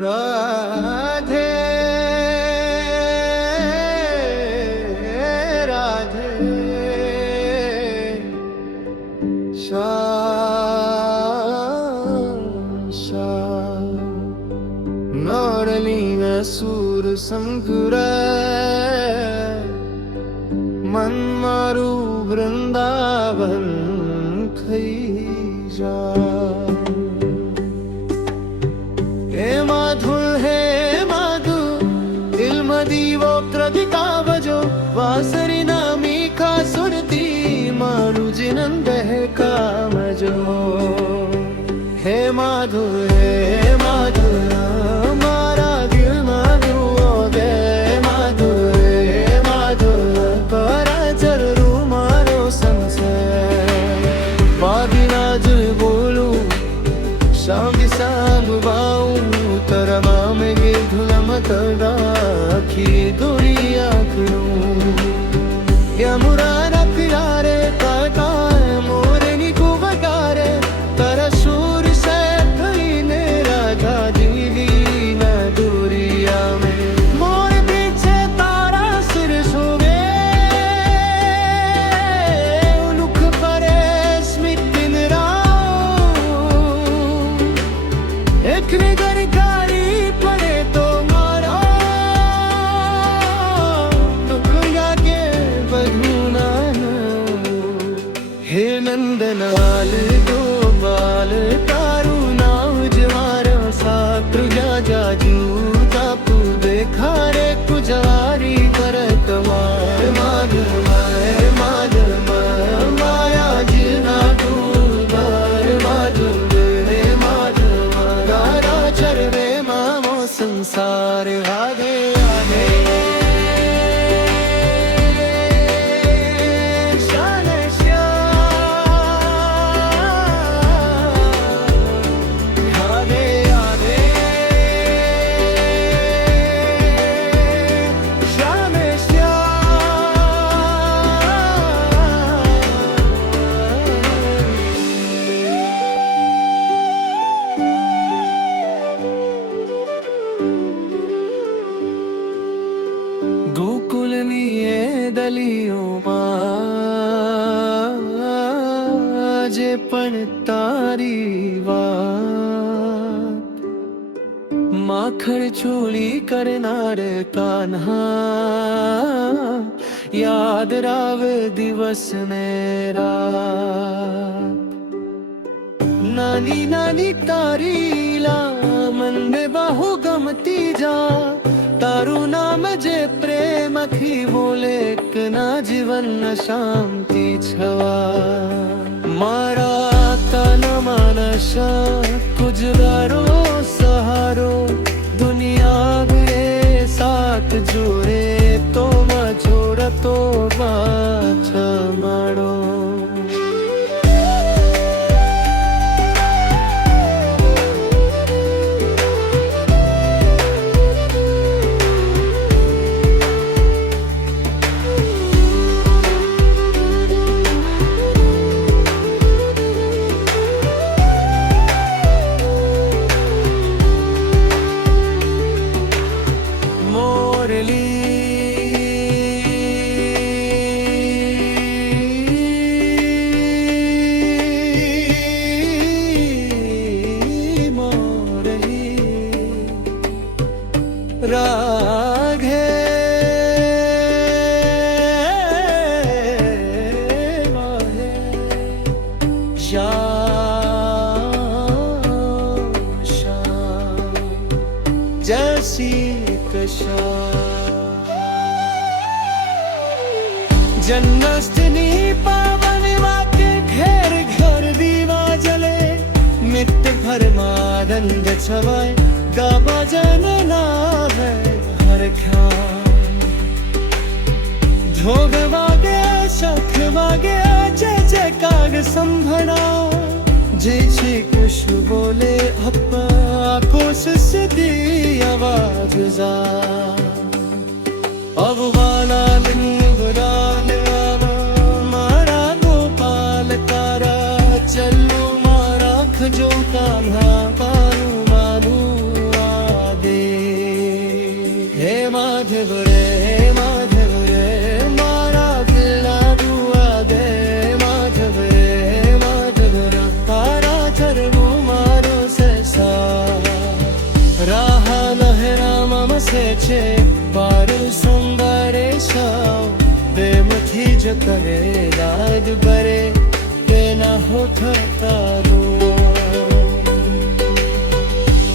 राधे राधे श्याम श्याम नौरली में सूर संकुरे मन मारू वृंदावन खई जा हे माधु दिल मदीवो प्रदिकावजो वासरी नामी का सुरती मारू जिनन बहकामजो हे माधु मारा दिल माधु गे माधु परा जरू मारो संसार बागिनाज बोलू सांग सांग बाऊ तरमा में गे धुलम तड़ाखी दुनिया करूं यमुराना किनारे काटा मोरनी को बगारे तारा सूर से कहीं ने राधा दिली न दूरिया में मोर पीछे तारा सिर सोवे उनुख परे स्मित एक निगर कारी पड़े तो मारा टुकड़ा के बधुना हे नंदनाल दो बाल तारू नाव जवारा सात्र जा जूता देखा रे पुजारी करत माधव माया जिना दूर माधव चरवे मामो संसार आगे आगे श्याम श्याम आगे आगे श्याम ગોકુલની દલીઓમાં જે પણ તારી વાત માખણ ચોળી કરનાર કાન્હા યાદ રાવે દિવસ ને રાત નાની નાની તારી લામન બહુ ગમતી જા તારું નામ જે પ્રેમ અખી બોલે ના જીવન શાંતિ છવા મારા તન માનસ ગુજરારો સહારો દુનિયા ભરે સાથ જોડે તો જોડતો પાછ માડો राघे माहे श्याम श्याम जैसी कशा जन्माष्टमी पावन वाके घेर घर दीवा जले नित्य परमानंद छवाए गावा जनना है हर ख्याल ढोल वागे शख वागे जय जयकार संभळा जय श्री कृष्ण बोले अप्पा कोश सिद्धि आवाज जा अब वाला लिंगरान मारा गोपाल तारा चलो मारा खजो कान्हा पारू मारू માધવ રે મારા દિલના દુઆ દે માધવ રે તારા ચરણું મારો સેસા રાહ લહેરામાં મસે છે પારું સુંદર સાવ પ્રેમથી જ કરે દાદ ભરે તેના હોઠ તારું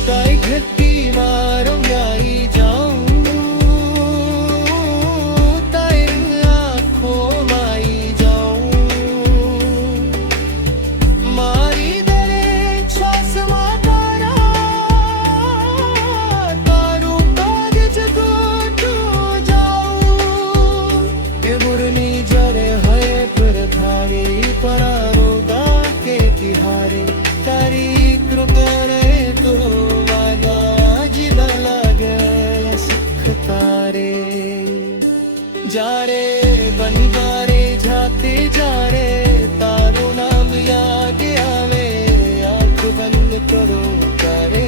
તાઈ ઘટી મારો ગાઈ જાઉં તારી આંખોમાં આવી જાઉં મારી દરેક શ્વાસમાં તારું કાજ જ ગોઠું જાઉં એ મુરની જરે હય પર થાળી પરારો ગા કે તિહારે તારી કૃપા રે તો વાલા જીવા લાગે સુખ તારે જારે બનવારે જાતે જારે તારું નામ યાદ આવે આંખ બંધ કરો કરે